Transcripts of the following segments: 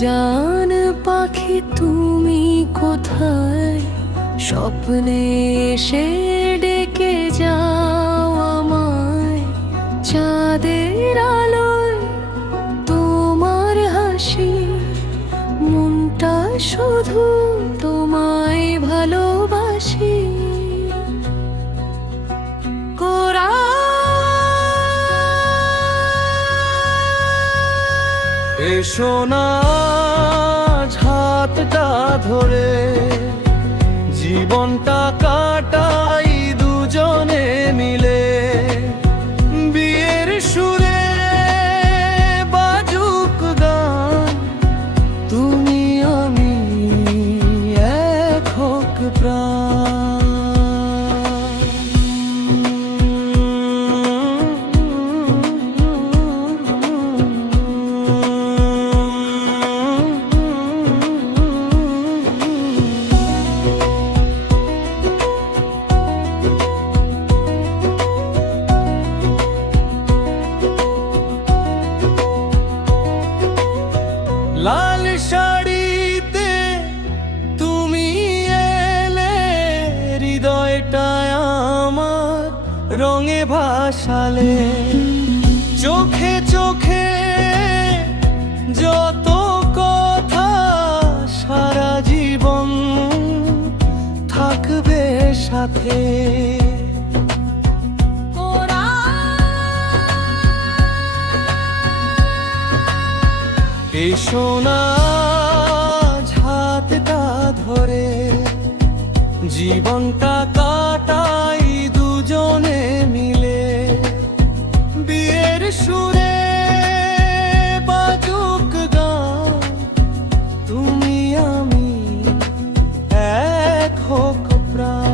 জান পাখি তুমি কোথায়, স্বপ্নে এসে ডেকে যাও আমায়। চাঁদের আলোয় তোমার হাসি, মনটা শুধু তোমায় ভালোবাসি। এসো না হাতটা ধরে, জীবনটা কাটাই দুজনে মিলে। বিয়ের সুরে বাজুক গান, তুমি আমি এক হোক প্রাণ। লাল শাড়িতে তুমি এলে, হৃদয়টায় আমার রঙে ভাসালে। চোখে চোখে যত কথা, সারা জীবন থাকবে সাথে। এসো না হাতটা ধরে, জীবনটা কাটাই দুজনে মিলে। বিয়ের সুরে বাজুক গান, তুমি আমি এক হোক প্রাণ।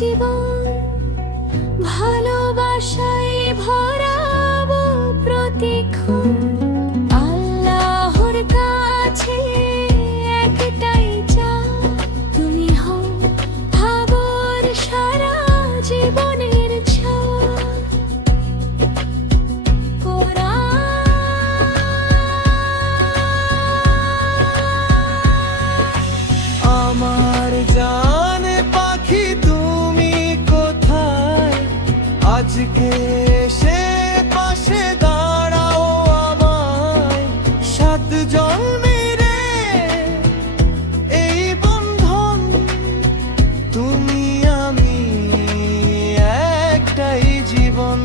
জীবন ভালোবাসায় ভরাবো প্রতিক্ষণ। আল্লাহর কাছে একটাই চাওয়া, তুমি হও ভাবর সারা জীবনের ছোঁয়া। আমার জান পাখি তুমি কোথায়, আজকে এসে পাশে দাঁড়াও আমায়। 7 জন্মেরে এই বন্ধন, তুমি আমি একটাই জীবন।